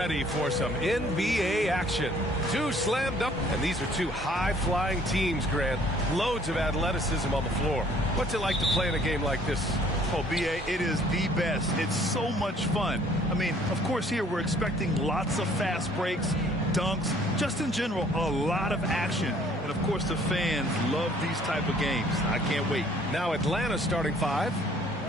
Ready for some NBA action. Two slam dunk, and these are two high-flying teams, Grant. Loads of athleticism on the floor. What's it like to play in a game like this? Oh, B.A., it is the best. It's so much fun. I mean, of course, here we're expecting lots of fast breaks, dunks, just in general, a lot of action. And, of course, the fans love these type of games. I can't wait. Now Atlanta's starting five.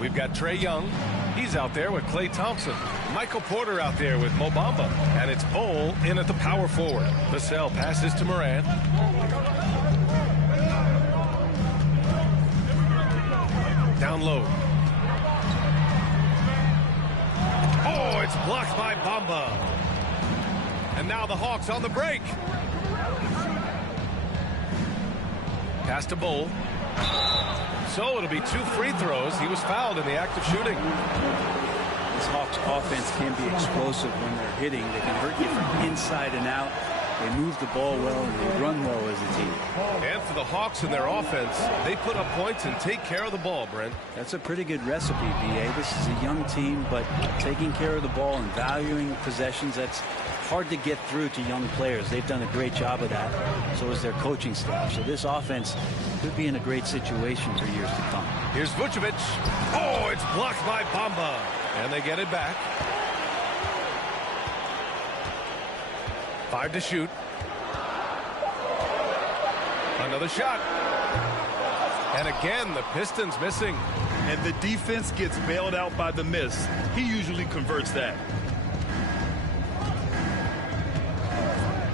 We've got Trae Young. He's out there with Klay Thompson. Michael Porter out there with Mo Bamba. And it's Bol in at the power forward. Vassell passes to Morant. Down low. Oh, it's blocked by Bamba. And now the Hawks on the break. Pass to Bol. So it'll be 2 free throws. He was fouled in the act of shooting. This Hawks offense can be explosive when they're hitting. They can hurt you from inside and out. They move the ball well and they run well as a team. And for the Hawks in their offense, they put up points and take care of the ball, Brent. That's a pretty good recipe, B.A. This is a young team, but taking care of the ball and valuing possessions, that's hard to get through to young players. They've done a great job of that. So is their coaching staff. So this offense could be in a great situation for years to come. Here's Vucevic. Oh, it's blocked by Bamba. And they get it back. 5 to shoot. Another shot. And again, the Pistons missing. And the defense gets bailed out by the miss. He usually converts that.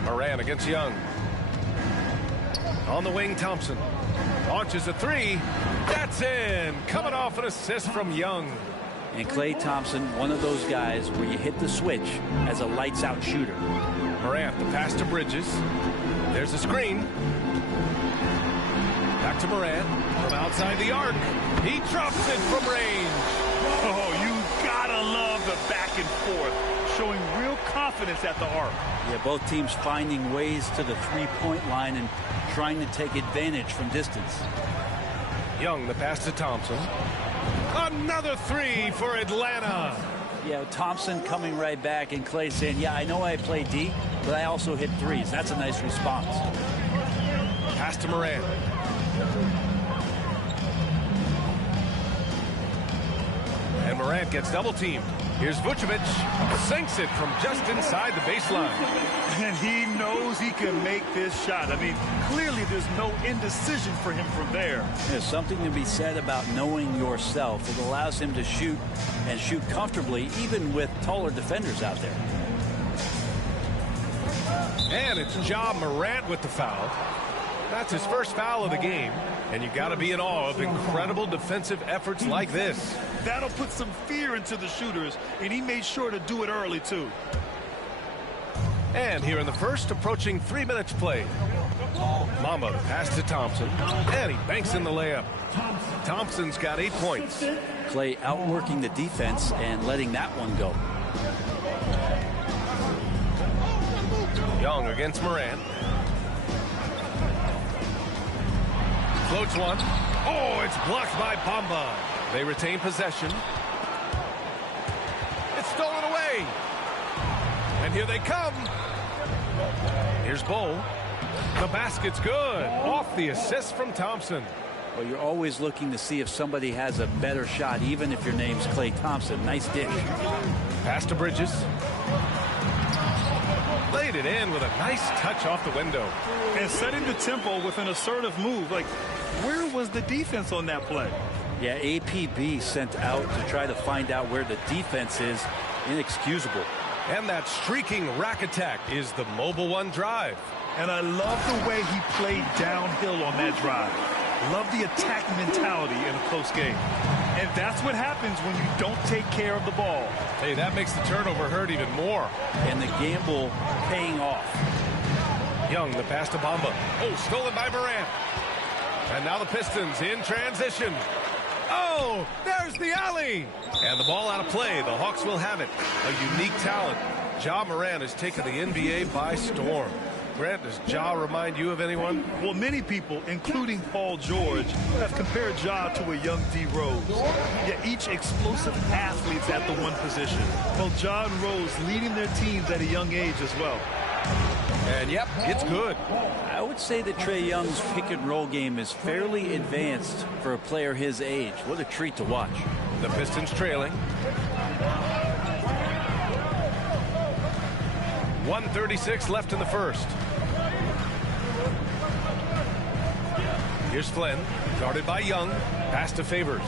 Morant against Young. On the wing, Thompson. Launches a 3. That's in. Coming off an assist from Young. And Klay Thompson, one of those guys where you hit the switch as a lights-out shooter. Morant, the pass to Bridges. There's a screen. Back to Morant. From outside the arc. He drops it from range. Oh, you gotta love the back and forth. Showing real confidence at the arc. Yeah, both teams finding ways to the three-point line and trying to take advantage from distance. Young, the pass to Thompson. Another 3 for Atlanta. Yeah, Thompson coming right back and Klay saying, yeah, I know I play D, but I also hit threes. That's a nice response. Pass to Morant. And Morant gets double-teamed. Here's Vucevic. Sinks it from just inside the baseline. And he knows he can make this shot. I mean, clearly there's no indecision for him from there. There's something to be said about knowing yourself. It allows him to shoot and shoot comfortably, even with taller defenders out there. And it's Ja Morant with the foul. That's his first foul of the game. And you got to be in awe of incredible defensive efforts like this. That'll put some fear into the shooters, and he made sure to do it early, too. And here in the first, approaching 3 minutes played. Mamba pass to Thompson, and he banks in the layup. Thompson's got 8 points. Klay outworking the defense and letting that one go. Young against Morant. Floats one. Oh, it's blocked by Bamba. They retain possession. It's stolen away. And here they come. Here's Bol. The basket's good. Off the assist from Thompson. Well, you're always looking to see if somebody has a better shot, even if your name's Klay Thompson. Nice dish. Pass to Bridges. Laid it in with a nice touch off the window. And setting the tempo with an assertive move. Like, where was the defense on that play? Yeah, APB sent out to try to find out where the defense is. Inexcusable. And that streaking rack attack is the Mobile One drive. And I love the way he played downhill on that drive. Love the attack mentality in a close game. And that's what happens when you don't take care of the ball. Hey, that makes the turnover hurt even more. And the gamble paying off. Young, the pass to Bamba. Oh, stolen by Morant. And now the Pistons in transition. Oh, there's the alley. And the ball out of play. The Hawks will have it. A unique talent. Ja Morant has taken the NBA by storm. Grant, does Ja remind you of anyone? Well, many people, including Paul George, have compared Ja to a young D. Rose. Yet each explosive athlete's at the one position. Both Ja and Rose leading their teams at a young age as well. And yep, it's good. I would say that Trae Young's pick and roll game is fairly advanced for a player his age. What a treat to watch. The Pistons trailing. 1:36 left in the first. Here's Flynn, guarded by Young. Pass to Favors.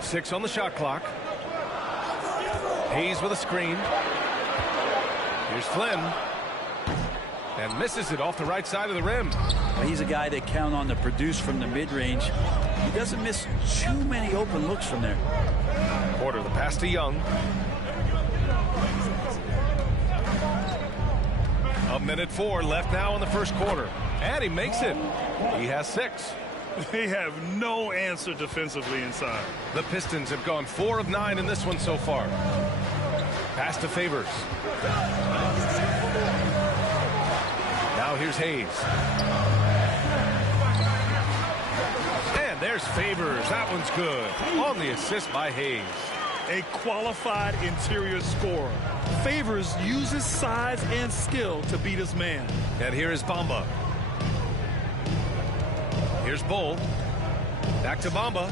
6 on the shot clock. Hayes with a screen. Here's Flynn. And misses it off the right side of the rim. Well, he's a guy that count on to produce from the mid-range. He doesn't miss too many open looks from there. Porter, the pass to Young. A minute 4 left now in the first quarter. And he makes it. He has 6. They have no answer defensively inside. The Pistons have gone 4 of 9 in this one so far. Pass to Favors. Now here's Hayes. And there's Favors. That one's good. On the assist by Hayes. A qualified interior scorer. Favors uses size and skill to beat his man. And here is Bamba. Here's Bull. Back to Bamba.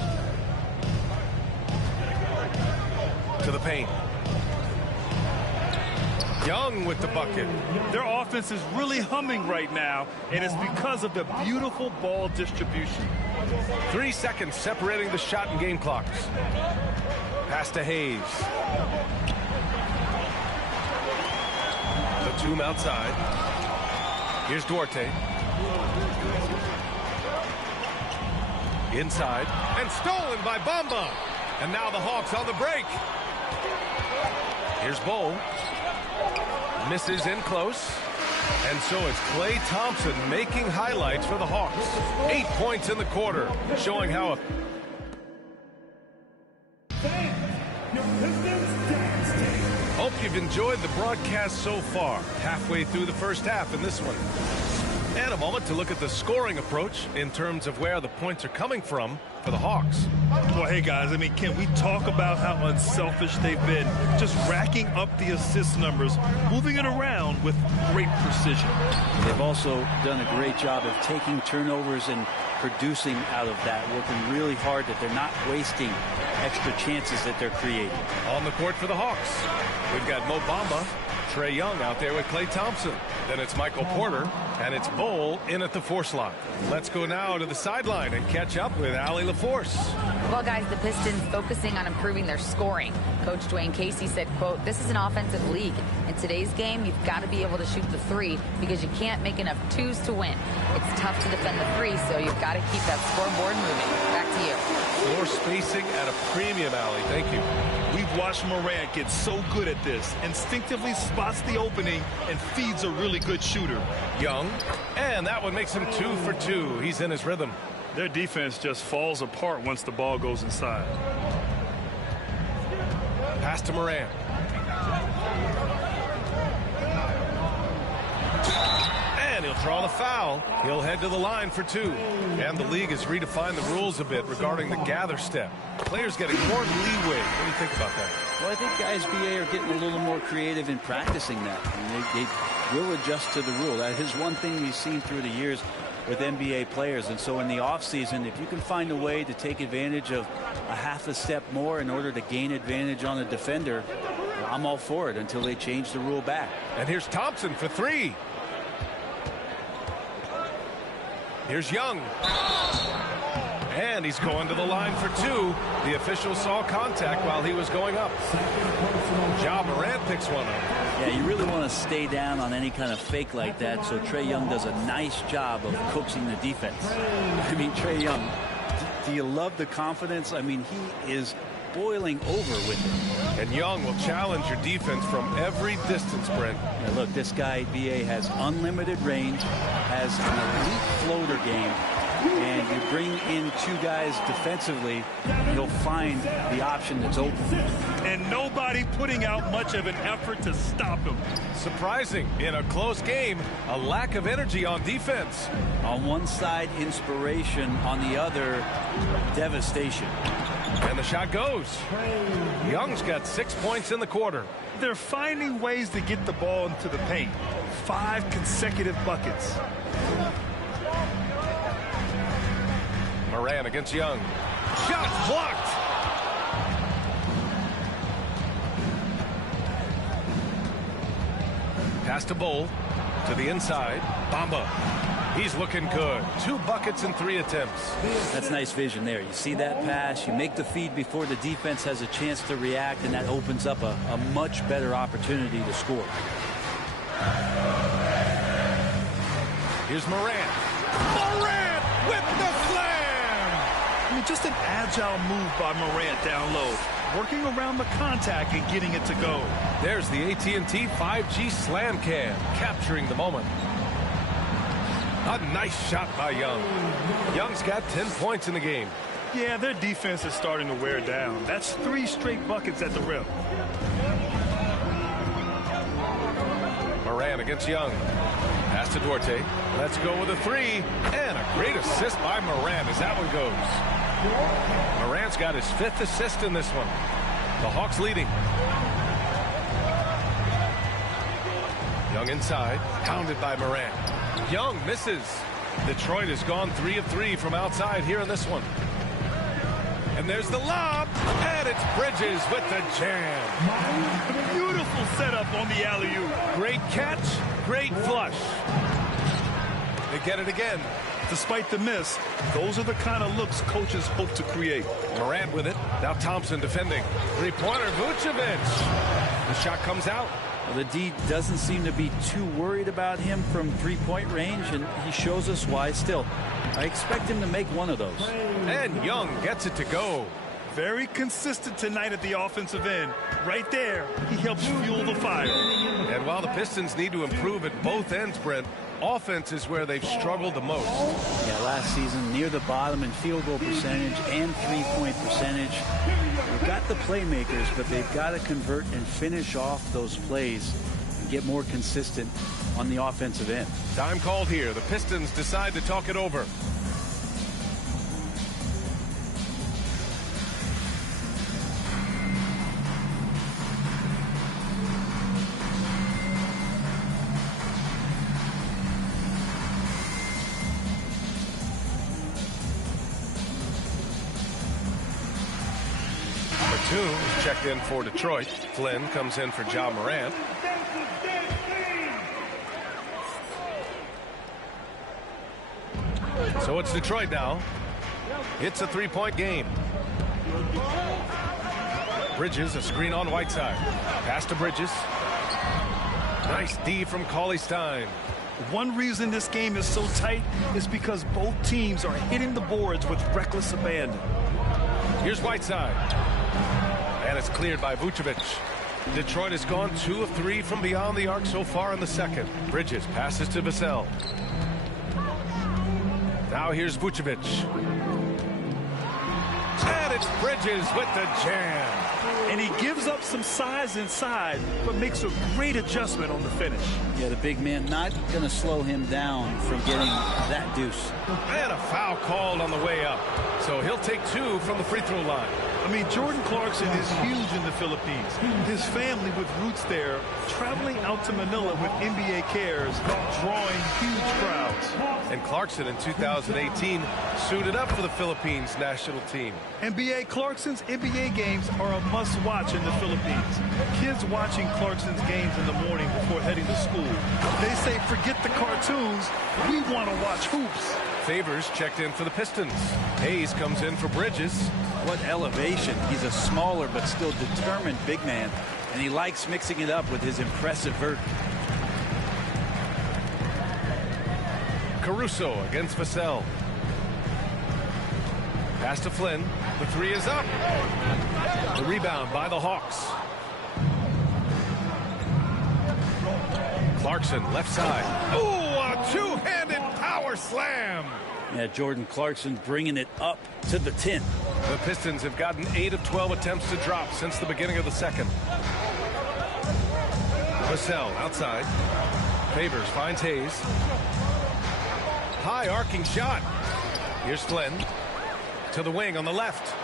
To the paint. Young with the bucket. Their offense is really humming right now, and it's because of the beautiful ball distribution. 3 seconds separating the shot and game clocks. Pass to Hayes. The tomb outside. Here's Duarte. Inside. And stolen by Bamba. And now the Hawks on the break. Here's Bull. Misses in close. And so it's Klay Thompson making highlights for the Hawks. 8 points in the quarter, showing how Hope you've enjoyed the broadcast so far. Halfway through the first half in this one. And a moment to look at the scoring approach in terms of where the points are coming from for the Hawks. Well, hey, guys, I mean, can we talk about how unselfish they've been? Just racking up the assist numbers, moving it around with great precision. They've also done a great job of taking turnovers and producing out of that, working really hard that they're not wasting extra chances that they're creating. On the court for the Hawks, we've got Mo Bamba, Trae Young out there with Klay Thompson. Then it's Michael Porter, and it's Bull in at the 4 slot. Let's go now to the sideline and catch up with Allie LaForce. Well, guys, the Pistons focusing on improving their scoring. Coach Dwayne Casey said, quote, "This is an offensive league. In today's game, you've got to be able to shoot the 3 because you can't make enough 2s to win. It's tough to defend the 3, so you've got to keep that scoreboard moving." Back to you. Floor spacing at a premium, Allie. Thank you. We've watched Morant get so good at this. Instinctively spots the opening and feeds a really good shooter. Young, and that one makes him 2 for 2. He's in his rhythm. Their defense just falls apart once the ball goes inside. Pass to Morant. And he'll draw the foul. He'll head to the line for 2. And the league has redefined the rules a bit regarding the gather step. Players getting more leeway. What do you think about that? Well, I think guys, BA, are getting a little more creative in practicing that. And they will adjust to the rule. That is one thing we've seen through the years with NBA players. And so in the offseason, if you can find a way to take advantage of a half a step more in order to gain advantage on a defender, I'm all for it until they change the rule back. And here's Thompson for 3. Here's Young. And he's going to the line for 2. The official saw contact while he was going up. Ja Morant picks one up. Yeah, you really want to stay down on any kind of fake like that, so Trae Young does a nice job of coaxing the defense. I mean, Trae Young, do you love the confidence? I mean, he is boiling over with it. And Young will challenge your defense from every distance, Brent. Yeah, look, this guy, BA, has unlimited range, has an elite floater game, and you bring in two guys defensively, he'll find the option that's open. And nobody putting out much of an effort to stop him. Surprising in a close game, a lack of energy on defense. On one side, inspiration. On the other, devastation. And the shot goes. Young's got 6 points in the quarter. They're finding ways to get the ball into the paint. 5 consecutive buckets. Moran against Young. Shot blocked. Pass to Bol. To the inside. Bamba. He's looking good. 2 buckets in 3 attempts. That's nice vision there. You see that pass, you make the feed before the defense has a chance to react, and that opens up a much better opportunity to score. Here's Morant. Morant with the slam! I mean, just an agile move by Morant down low. Working around the contact and getting it to go. There's the AT&T 5G Slam Cam, capturing the moment. A nice shot by Young. Young's got 10 points in the game. Yeah, their defense is starting to wear down. That's 3 straight buckets at the rim. Moran against Young. Pass to Duarte. Let's go with a 3. And a great assist by Moran as that one goes. Moran's got his 5th assist in this one. The Hawks leading. Young inside. Pounded by Moran. Young misses. Detroit has gone 3 of 3 from outside here in this one. And there's the lob. And it's Bridges with the jam. Beautiful setup on the alley-oop. Great catch. Great flush. They get it again. Despite the miss, those are the kind of looks coaches hope to create. Morant with it. Now Thompson defending. 3-pointer, Vucevic. The shot comes out. Well, the D doesn't seem to be too worried about him from 3-point range, and he shows us why still. I expect him to make one of those. And Young gets it to go. Very consistent tonight at the offensive end. Right there, he helps fuel the fire. And while the Pistons need to improve at both ends, Brent, offense is where they've struggled the most. Yeah, last season near the bottom in field goal percentage and 3-point percentage. They've got the playmakers, but they've got to convert and finish off those plays and get more consistent on the offensive end. Time called here. The Pistons decide to talk it over. Batum checked in for Detroit. Flynn comes in for Ja Morant. So it's Detroit now. It's a 3-point game. Bridges, a screen on Whiteside. Pass to Bridges. Nice D from Cauley-Stein. One reason this game is so tight is because both teams are hitting the boards with reckless abandon. Here's Whiteside. And it's cleared by Vucevic. Detroit has gone 2 of 3 from beyond the arc so far in the second. Bridges passes to Vassell. Now here's Vucevic. And it's Bridges with the jam. And he gives up some size inside, but makes a great adjustment on the finish. Yeah, the big man not going to slow him down from getting that deuce. And a foul called on the way up. So he'll take 2 from the free throw line. I mean, Jordan Clarkson is huge in the Philippines. His family with roots there, traveling out to Manila with NBA cares, drawing huge crowds. And Clarkson in 2018 suited up for the Philippines national team. NBA Clarkson's NBA games are a must-watch in the Philippines. Kids watching Clarkson's games in the morning before heading to school. They say, forget the cartoons, we want to watch hoops. Favors checked in for the Pistons. Hayes comes in for Bridges. What elevation. He's a smaller but still determined big man, and he likes mixing it up with his impressive vert. Caruso against Vassell. Pass to Flynn. The 3 is up. The rebound by the Hawks. Clarkson left side. Ooh, a two-handed power slam. Yeah, Jordan Clarkson bringing it up to the 10. The Pistons have gotten 8 of 12 attempts to drop since the beginning of the second. Vassell outside. Favors finds Hayes. High arcing shot. Here's Flynn to the wing on the left.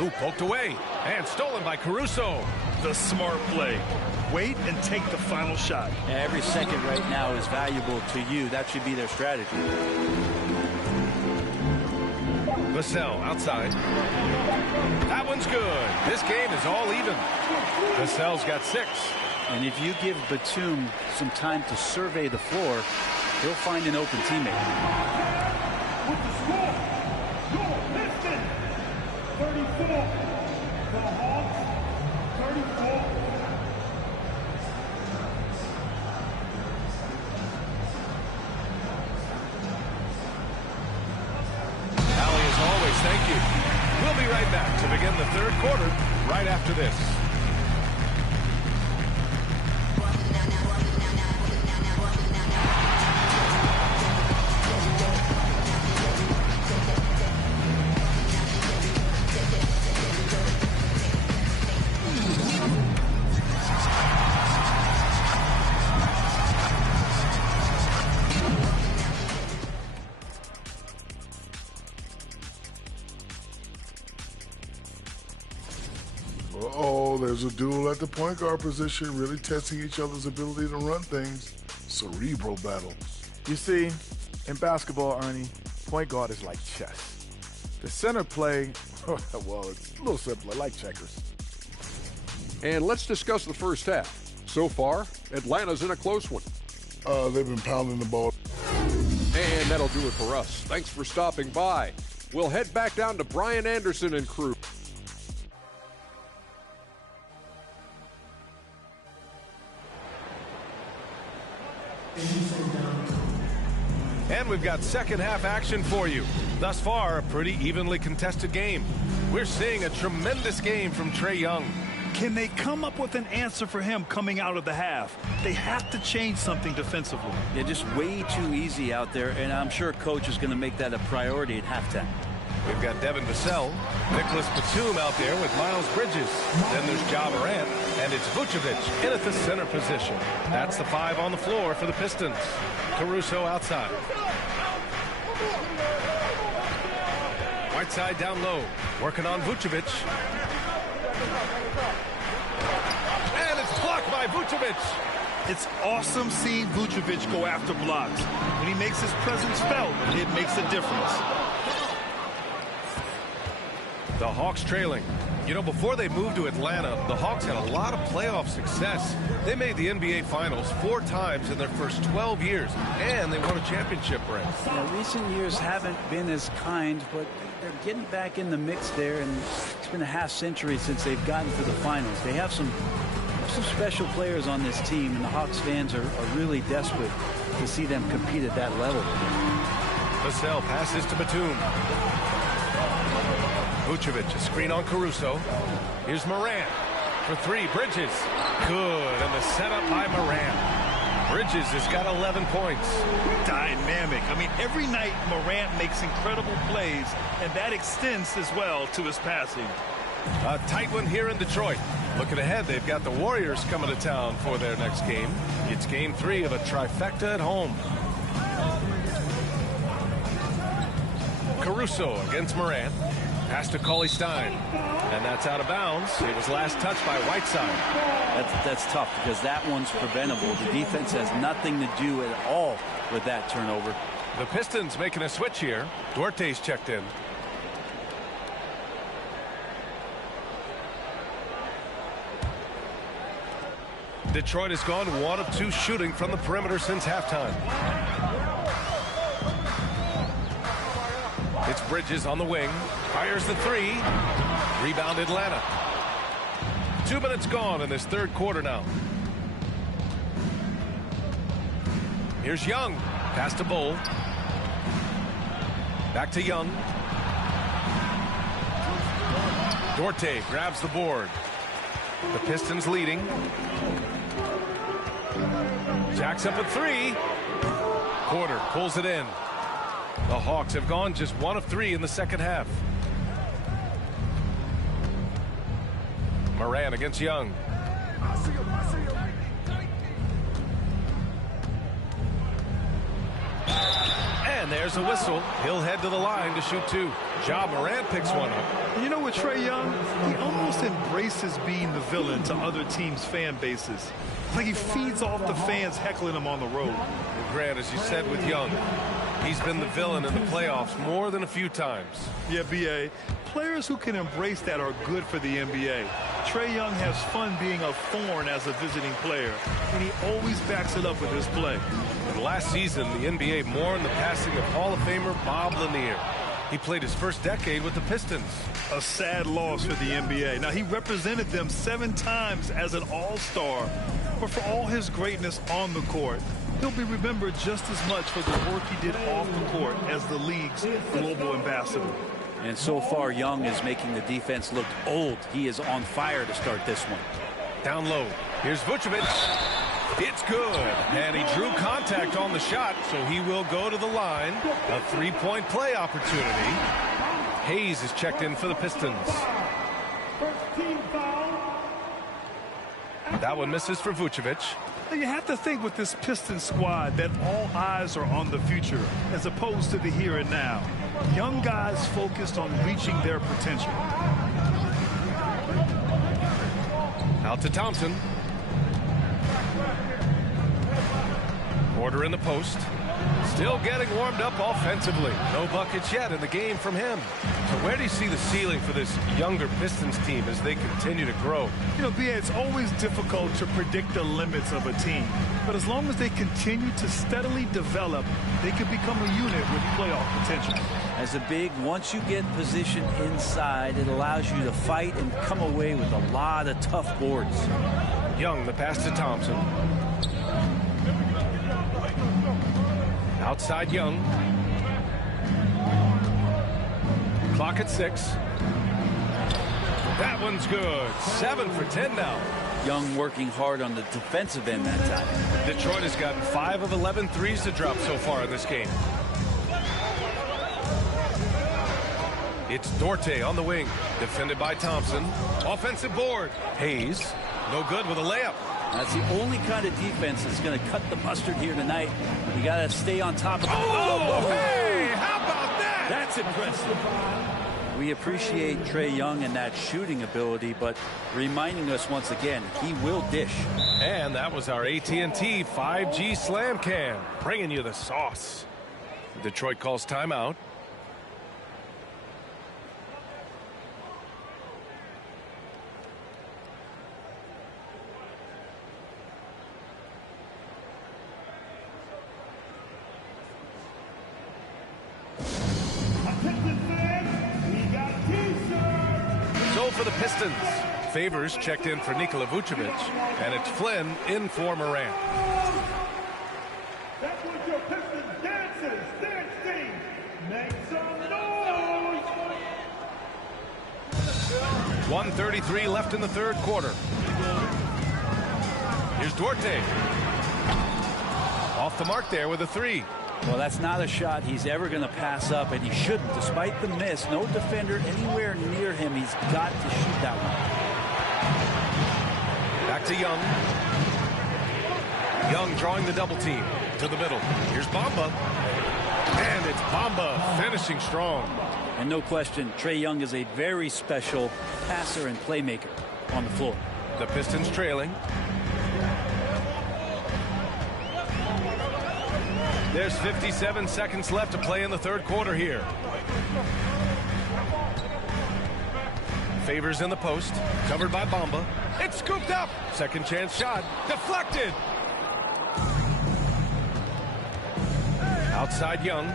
Ooh, poked away and stolen by Caruso. The smart play. Wait and take the final shot. Yeah, every second right now is valuable to you. That should be their strategy. Vassell outside. That one's good. This game is all even. Vassell's got 6. And if you give Batum some time to survey the floor, he'll find an open teammate. With the score, your Pistons 34, the Hawks 34. Allie, as always, thank you. We'll be right back to begin the third quarter right after this. There's a duel at the point guard position, really testing each other's ability to run things. Cerebral battle. You see, in basketball, Ernie, point guard is like chess. The center play, well, it's a little simpler, like checkers. And let's discuss the first half. So far, Atlanta's in a close one. They've been pounding the ball. And that'll do it for us. Thanks for stopping by. We'll head back down to Brian Anderson and crew. And we've got second half action for you. Thus far, a pretty evenly contested game. We're seeing a tremendous game from Trae Young. Can they come up with an answer for him coming out of the half? They have to change something defensively. Yeah, just way too easy out there, and I'm sure Coach is going to make that a priority at halftime. We've got Devin Vassell, Nicholas Batum out there with Miles Bridges. Then there's Ja Morant, and it's Vucevic in at the center position. That's the 5 on the floor for the Pistons. Caruso outside. Whiteside down low, working on Vucevic. And it's blocked by Vucevic. It's awesome seeing Vucevic go after blocks. When he makes his presence felt, it makes a difference. The Hawks trailing. You know, before they moved to Atlanta, the Hawks had a lot of playoff success. They made the NBA Finals 4 times in their first 12 years, and they won a championship ring. Yeah, recent years haven't been as kind, but they're getting back in the mix there, and it's been a half century since they've gotten to the finals. They have some special players on this team, and the Hawks fans are really desperate to see them compete at that level. Vassell passes to Batum. Vucevic, a screen on Caruso. Here's Morant for 3. Bridges. Good, and the setup by Morant. Bridges has got 11 points. Dynamic. I mean, every night Morant makes incredible plays, and that extends as well to his passing. A tight one here in Detroit. Looking ahead, they've got the Warriors coming to town for their next game. It's game 3 of a trifecta at home. Caruso against Morant. Pass to Cauley-Stein. And that's out of bounds. It was last touched by Whiteside. That's tough because that one's preventable. The defense has nothing to do at all with that turnover. The Pistons making a switch here. Duarte's checked in. Detroit has gone 1 of 2 shooting from the perimeter since halftime. It's Bridges on the wing. Fires the 3. Rebound Atlanta. 2 minutes gone in this third quarter now. Here's Young. Pass to Bull. Back to Young. Duarte grabs the board. The Pistons leading. Jacks up a three. Porter pulls it in. The Hawks have gone just 1 of 3 in the second half. Moran against Young. And there's a whistle. He'll head to the line to shoot 2. Ja Morant picks one up. You know what, Trae Young? He almost embraces being the villain to other teams' fan bases. It's like he feeds off the fans heckling him on the road. Well, Grant, as you said with Young, he's been the villain in the playoffs more than a few times. Yeah, B.A. Players who can embrace that are good for the NBA. Trae Young has fun being a thorn as a visiting player, and he always backs it up with his play. And last season, the NBA mourned the passing of Hall of Famer Bob Lanier. He played his first decade with the Pistons. A sad loss for the NBA. Now, he represented them 7 times as an all-star, but for all his greatness on the court, he'll be remembered just as much for the work he did off the court as the league's global ambassador. And so far, Young is making the defense look old. He is on fire to start this one. Down low. Here's Vucevic. It's good. And he drew contact on the shot, so he will go to the line. A 3-point play opportunity. Hayes is checked in for the Pistons. That one misses for Vucevic. You have to think with this Pistons squad that all eyes are on the future as opposed to the here and now. Young guys focused on reaching their potential. Out to Thompson. Porter in the post. Still getting warmed up offensively. No buckets yet in the game from him. So where do you see the ceiling for this younger Pistons team as they continue to grow? You know, B.A., it's always difficult to predict the limits of a team. But as long as they continue to steadily develop, they can become a unit with playoff potential. As a big, once you get positioned inside, it allows you to fight and come away with a lot of tough boards. Young, the pass to Thompson. Outside Young. Clock at 6. That one's good. 7 for 10 now. Young working hard on the defensive end that time. Detroit has gotten 5 of 11 threes to drop so far in this game. It's Dorte on the wing. Defended by Thompson. Offensive board. Hayes. No good with a layup. That's the only kind of defense that's going to cut the mustard here tonight. You got to stay on top of it. Oh, hey, how about that? That's impressive. We appreciate Trae Young and that shooting ability, but reminding us once again, he will dish. And that was our AT&T 5G Slam Cam, bringing you the sauce. Detroit calls timeout. For the Pistons, Favors checked in for Nikola Vucevic, and it's Flynn in for Morant. That's what your Pistons dancers, dance team. Make some noise. 1:33 left in the third quarter. Here's Duarte. Off the mark there with a 3. Well, that's not a shot he's ever going to pass up, and he shouldn't. Despite the miss, no defender anywhere near him. He's got to shoot that one. Back to Young. Young drawing the double team to the middle. Here's Bamba. And it's Bamba finishing strong. And no question, Trae Young is a very special passer and playmaker on the floor. The Pistons trailing. There's 57 seconds left to play in the third quarter here. Favors in the post, covered by Bamba. It's scooped up. Second chance shot, deflected. Outside Young.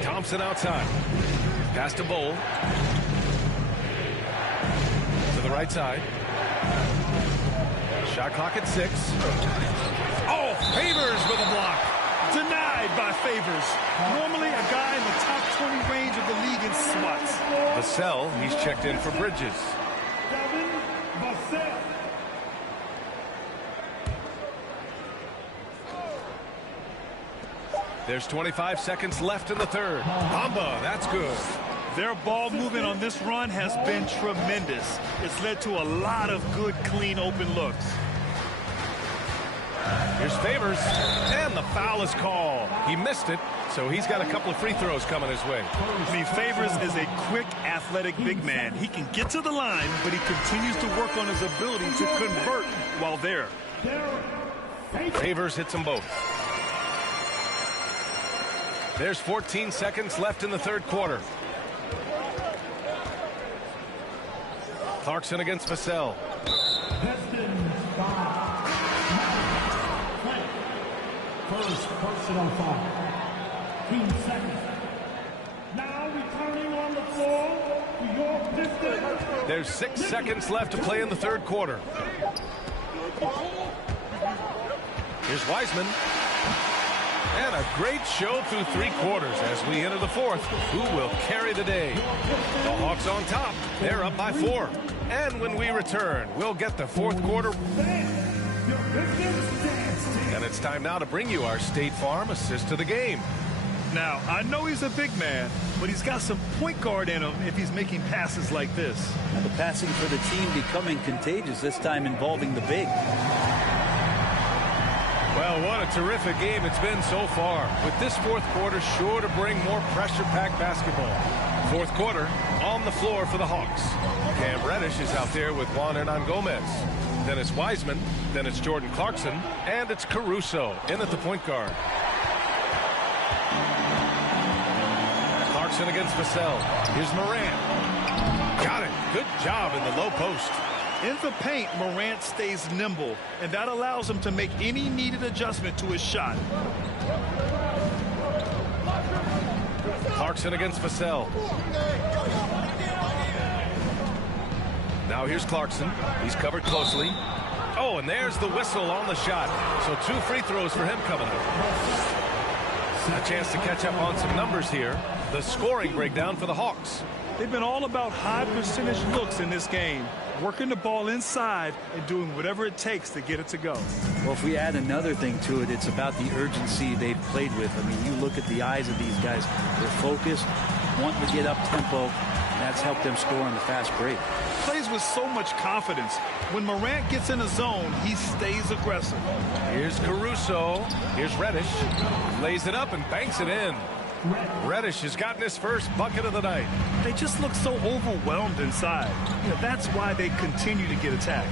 Thompson outside. Pass to Bol. To the right side. Shot clock at 6. Oh, Favors with a block. Denied by Favors. Normally a guy in the top 20 range of the league in swats. Vassell, he's checked in for Bridges. There's 25 seconds left in the third. Bamba, that's good. Their ball movement on this run has been tremendous. It's led to a lot of good, clean, open looks. Here's Favors, and the foul is called. He missed it, so he's got a couple of free throws coming his way. I mean, Favors is a quick, athletic big man. He can get to the line, but he continues to work on his ability to convert while there. Favors hits them both. There's 14 seconds left in the third quarter. Clarkson against Vassell. First personal foul. 15 seconds. Now returning on the floor to your Pistons. There's 6 seconds left to play in the third quarter. Here's Wiseman. And a great show through 3 quarters as we enter the fourth. Who will carry the day? The Hawks on top. They're up by 4. And when we return, we'll get the fourth quarter. And it's time now to bring you our State Farm assist to the game. Now, I know he's a big man, but he's got some point guard in him if he's making passes like this. And the passing for the team becoming contagious, this time involving the big. Well, what a terrific game it's been so far. With this fourth quarter sure to bring more pressure-packed basketball. Fourth quarter on the floor for the Hawks. Cam Reddish is out there with Juan Hernan Gomez. Then it's Wiseman. Then it's Jordan Clarkson. And it's Caruso in at the point guard. Clarkson against Vassell. Here's Morant. Got it. Good job in the low post. In the paint, Morant stays nimble, and that allows him to make any needed adjustment to his shot. Clarkson against Vassell. Now here's Clarkson. He's covered closely. Oh, and there's the whistle on the shot. So 2 free throws for him coming up. A chance to catch up on some numbers here. The scoring breakdown for the Hawks. They've been all about high percentage looks in this game, working the ball inside and doing whatever it takes to get it to go. Well, if we add another thing to it, it's about the urgency they've played with. I mean, you look at the eyes of these guys. They're focused, wanting to get up tempo, and that's helped them score on the fast break. Plays with so much confidence. When Morant gets in a zone, he stays aggressive. Here's Caruso. Here's Reddish. Lays it up and banks it in. Reddish has gotten his first bucket of the night. They just look so overwhelmed inside. You know, that's why they continue to get attacked.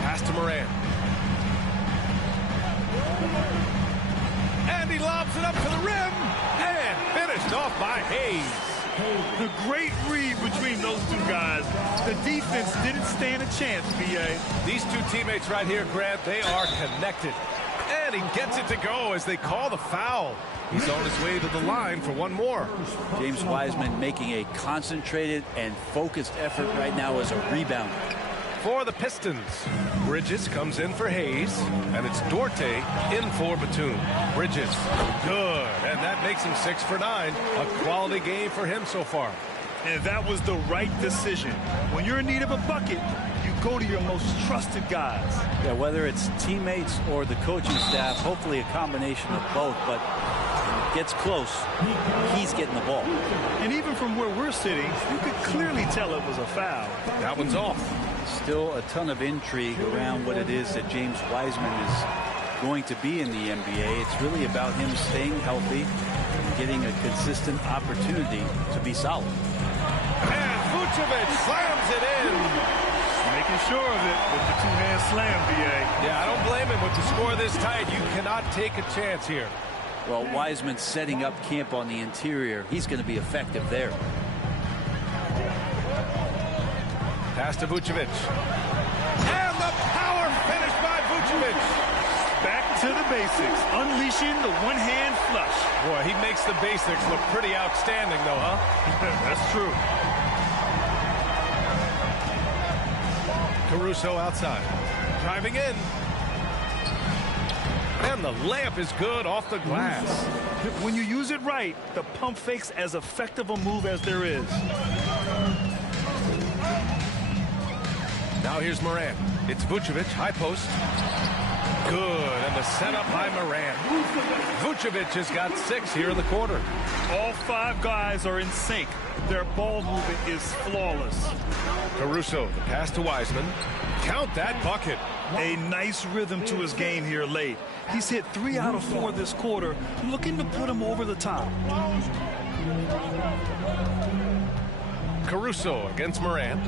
Pass to Morant. And he lobs it up to the rim. And finished off by Hayes. The great read between those 2 guys. The defense didn't stand a chance, B.A. These 2 teammates right here, Grant, they are connected. And he gets it to go as they call the foul. He's on his way to the line for one more. James Wiseman making a concentrated and focused effort right now as a rebounder. For the Pistons, Bridges comes in for Hayes, and it's Duarte in for Batum. Bridges, good, and that makes him 6 for 9. A quality game for him so far. And that was the right decision. When you're in need of a bucket, you go to your most trusted guys. Yeah, whether it's teammates or the coaching staff, hopefully a combination of both, but gets close, he's getting the ball. And even from where we're sitting, you could clearly tell it was a foul. That one's off. Still a ton of intrigue around what it is that James Wiseman is going to be in the NBA. It's really about him staying healthy and getting a consistent opportunity to be solid. And Vucevic slams it in. Making sure of it with the 2-hand slam, B.A. Yeah, I don't blame him with the score this tight. You cannot take a chance here. Well, Wiseman setting up camp on the interior. He's going to be effective there. Pass to Vucevic. And the power finish by Vucevic. Back to the basics, unleashing the one-hand flush. Boy, he makes the basics look pretty outstanding, though, huh? That's true. Caruso outside. Driving in. And the layup is good off the glass. When you use it right, the pump fake's as effective a move as there is. Now here's Morant. It's Vucevic, high post. Good, and the setup by Morant. Vucevic has got 6 here in the quarter. All 5 guys are in sync. Their ball movement is flawless. Caruso, the pass to Wiseman. Count that bucket. A nice rhythm to his game here late. He's hit 3 out of 4 this quarter, looking to put him over the top. Caruso against Morant.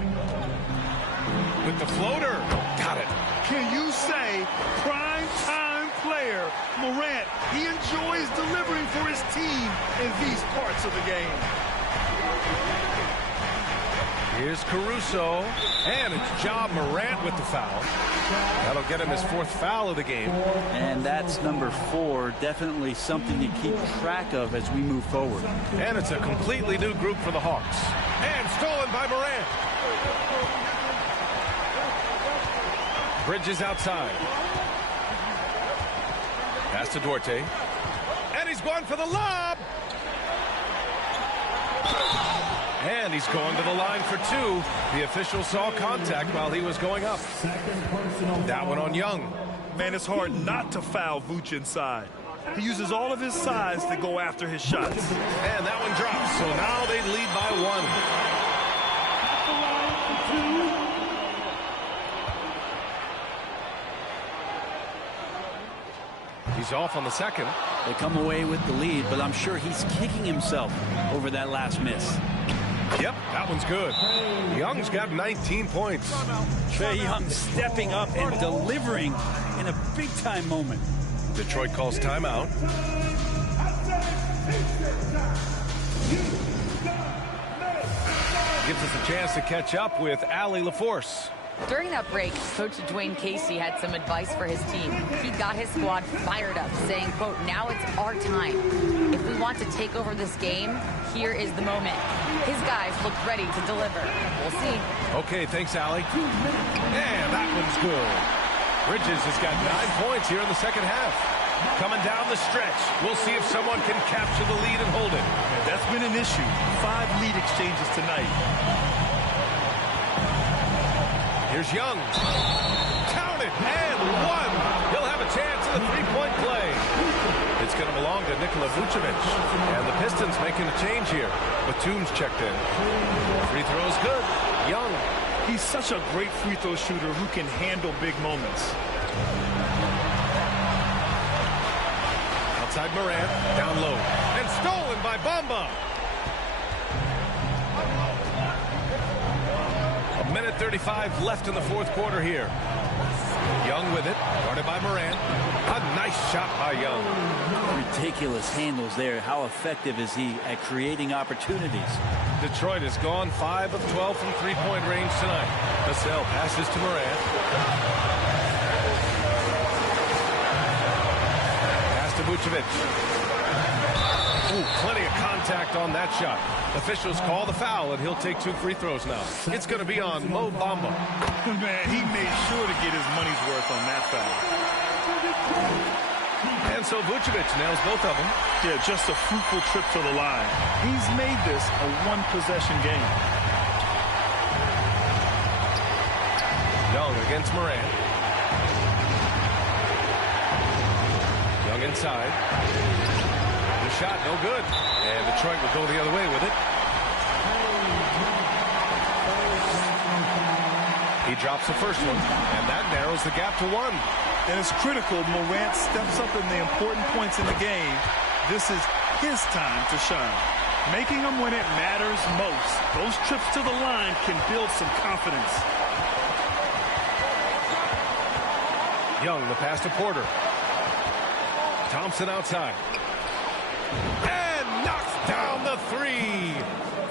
With the floater. Got it. Can you say prime time player Morant? He enjoys delivering for his team in these parts of the game. Here's Caruso, and it's Ja Morant with the foul. That'll get him his 4th foul of the game. And that's number 4, definitely something to keep track of as we move forward. And it's a completely new group for the Hawks. And stolen by Morant. Bridges outside. Pass to Duarte. And he's going for the lob. And he's going to the line for 2. The official saw contact while he was going up. That one on Young. Man, it's hard not to foul Vooch inside. He uses all of his size to go after his shots. And that one drops, so now they lead by 1. He's off on the second. They come away with the lead, but I'm sure he's kicking himself over that last miss. Yep, that one's good. Young's got 19 points. Trae Young stepping up and delivering in a big-time moment. Detroit calls timeout. Gives us a chance to catch up with Allie LaForce. During that break, Coach Dwayne Casey had some advice for his team. He got his squad fired up, saying, quote, now it's our time. If we want to take over this game, here is the moment. His guys look ready to deliver. We'll see. Okay, thanks, Allie. And that one's good. Bridges has got 9 points here in the second half. Coming down the stretch. We'll see if someone can capture the lead and hold it. That's been an issue. 5 lead exchanges tonight. Here's Young. Count it, and 1. He'll have a chance in the 3-point play. It's going to belong to Nikola Vucevic. And the Pistons making a change here. Batum's checked in. Free throw's good. Young. He's such a great free throw shooter who can handle big moments. Outside Morant, down low. And stolen by Bamba. 1:35 left in the 4th quarter here. Young with it, guarded by Morant. A nice shot by Young. Ridiculous handles there. How effective is he at creating opportunities? Detroit has gone 5 of 12 from 3-point range tonight. Vassell passes to Morant. Pass to Vucevic. Ooh, plenty of contact on that shot. Officials call the foul, and he'll take 2 free throws now. It's going to be on Mo Bamba. Man, he made sure to get his money's worth on that foul. And so Vucevic nails both of them. Yeah, just a fruitful trip to the line. He's made this a 1-possession game. Young against Morant. Young inside. The shot, no good. And Detroit will go the other way with it. He drops the first one, and that narrows the gap to 1. And it's critical Morant steps up in the important points in the game. This is his time to shine. Making them when it matters most. Those trips to the line can build some confidence. Young, the pass to Porter. Thompson outside. And knocks down the 3.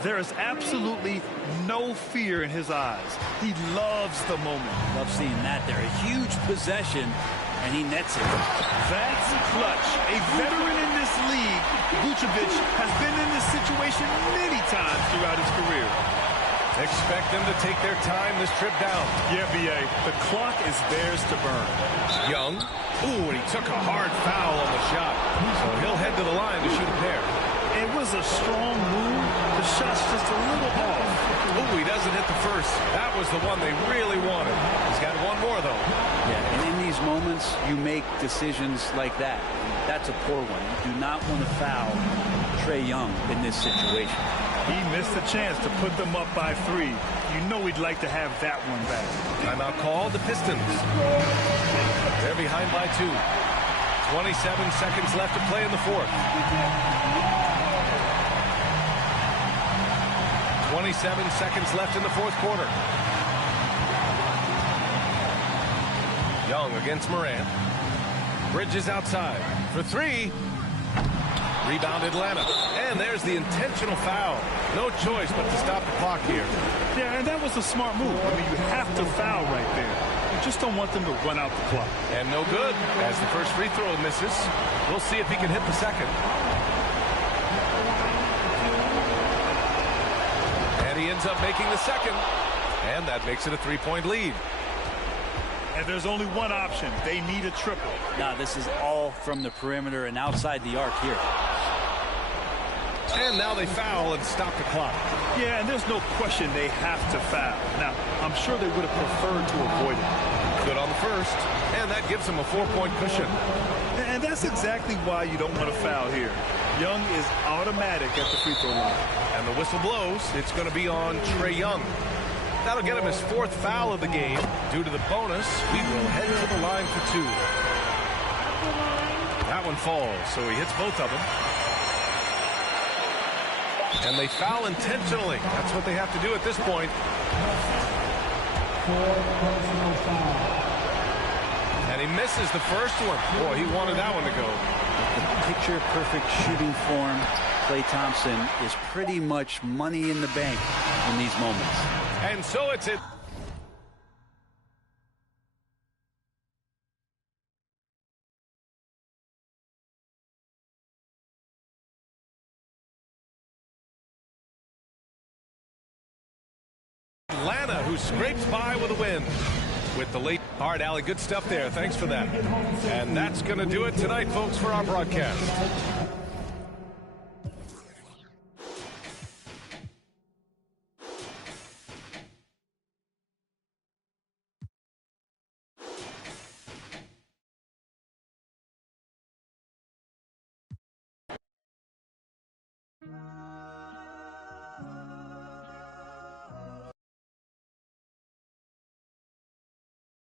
There is absolutely no fear in his eyes. He loves the moment. Love seeing that there. A huge possession, and he nets it. That's clutch. A veteran in this league, Vucevic has been in this situation many times throughout his career. Expect them to take their time this trip down. Yeah, B.A., the clock is theirs to burn. Young. Ooh, and he took a hard foul on the shot. So he'll head to the line to shoot a pair. It was a strong move. The shot's just a little off. Ooh, he doesn't hit the first. That was the one they really wanted. He's got one more, though. Yeah, and in these moments, you make decisions like that. That's a poor one. You do not want to foul Trae Young in this situation. He missed a chance to put them up by 3. You know he'd like to have that one back. Timeout called. The Pistons. They're behind by 2. 27 seconds left to play in the fourth. 27 seconds left in the fourth quarter. Young against Morant. Bridges outside for 3. Rebound Atlanta. And there's the intentional foul. No choice but to stop the clock here. Yeah, and that was a smart move. I mean, you have to foul right there. You just don't want them to run out the clock. And no good as the first free throw misses. We'll see if he can hit the second. And he ends up making the second. And that makes it a 3-point lead. And there's only one option. They need a triple. Now, this is all from the perimeter and outside the arc here. And now they foul and stop the clock. Yeah, and there's no question they have to foul. Now, I'm sure they would have preferred to avoid it. Good on the first. And that gives them a 4-point cushion. And that's exactly why you don't want to foul here. Young is automatic at the free throw line. And the whistle blows. It's going to be on Trae Young. That'll get him his 4th foul of the game. Due to the bonus, we will head to the line for 2. That one falls, so he hits both of them. And they foul intentionally. That's what they have to do at this point. And he misses the first one. Boy, he wanted that one to go. The picture-perfect shooting form, Klay Thompson, is pretty much money in the bank in these moments. And so it's it. Atlanta, who scrapes by with a win. With the late. All right, Allie, good stuff there. Thanks for that. And that's going to do it tonight, folks, for our broadcast.